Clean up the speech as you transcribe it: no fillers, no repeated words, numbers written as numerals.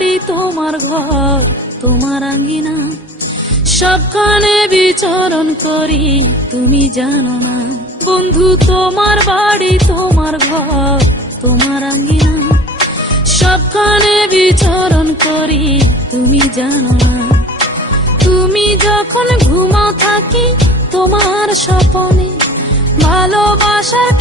বাড়ি তোমার ঘর তোমার আঙ্গিনা, সবখানে বিচরণ করি তুমি জানো না। বন্ধু তোমার বাড়ি তোমার ঘর তোমার আঙ্গিনা, সবখানে বিচরণ করি তুমি জানো না। তুমি যখন ঘুমাও থাকি তোমার স্বপনে, ভালোবাসার